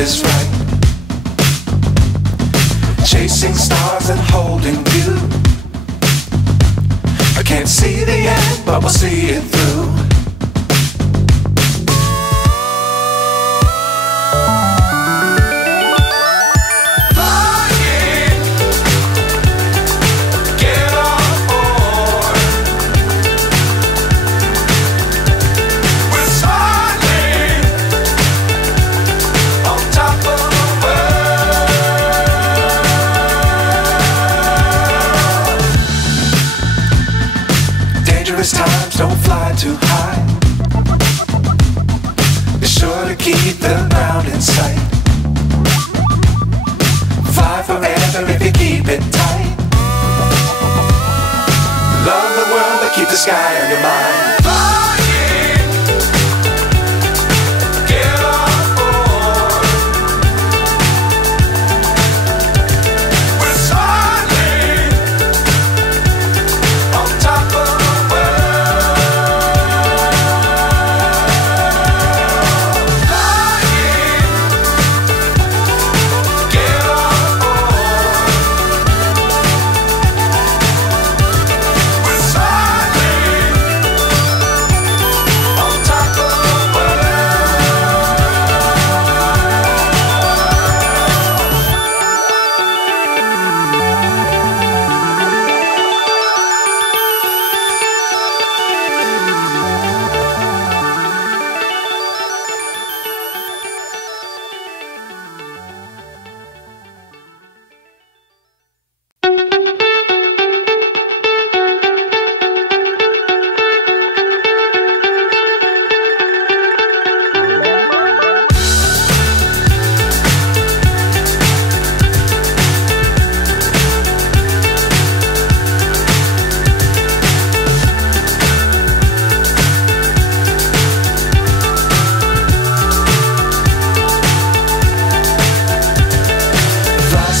is right. Chasing stars and holding you. I can't see the end, but we'll see it through. Times don't fly too high. Be sure to keep the ground in sight. Fly forever if you keep it tight. Love the world but keep the sky on your mind.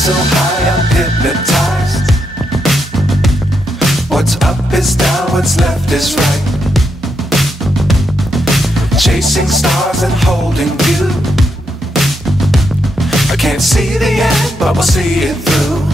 So high I'm hypnotized. What's up is down, what's left is right. Chasing stars and holding you. I can't see the end, but we'll see it through.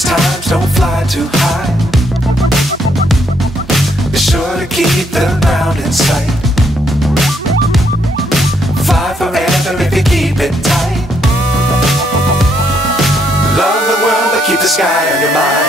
Times don't fly too high. Be sure to keep the ground in sight. Fly forever if you keep it tight. Love the world but keep the sky on your mind.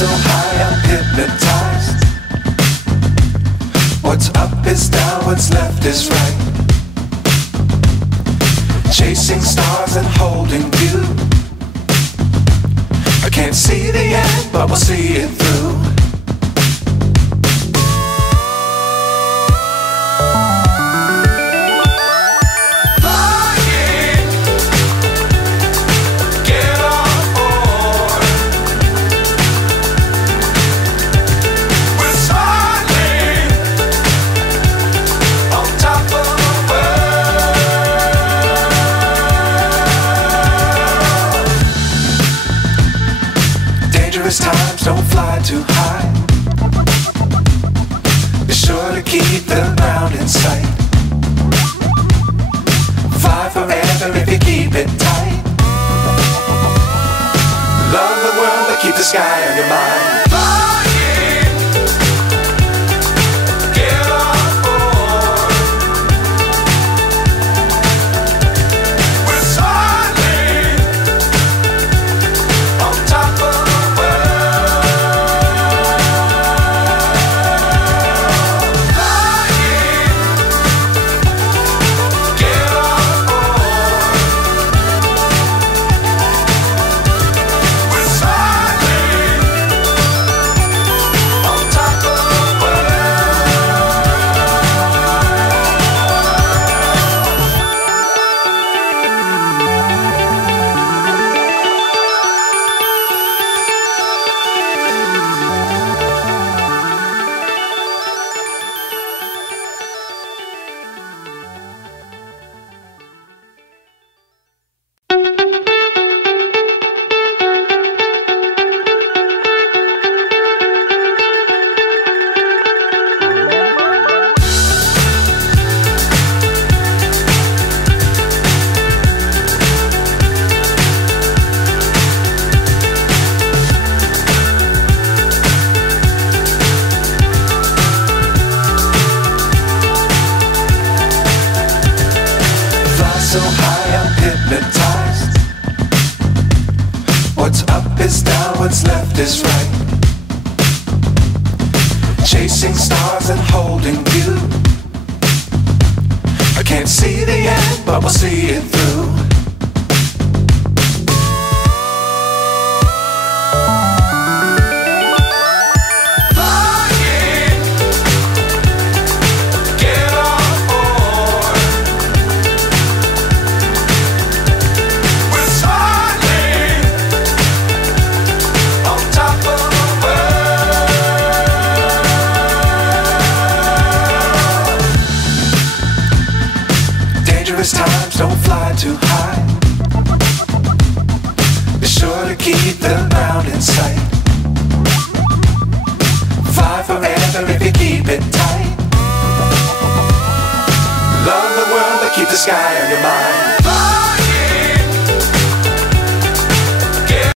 So high I'm hypnotized. What's up is down, what's left is right. Chasing stars and holding you. I can't see the end, but we'll see it through. don't fly too high. Be sure to keep the ground in sight. Fly forever if you keep it tight. Love the world but keep the sky on your mind. So high I'm hypnotized. What's up is down, what's left is right. Chasing stars and holding you. I can't see the end, but we'll see it through. Times don't fly too high. Be sure to keep the ground in sight. Fly forever if you keep it tight. Love the world but keep the sky on your mind.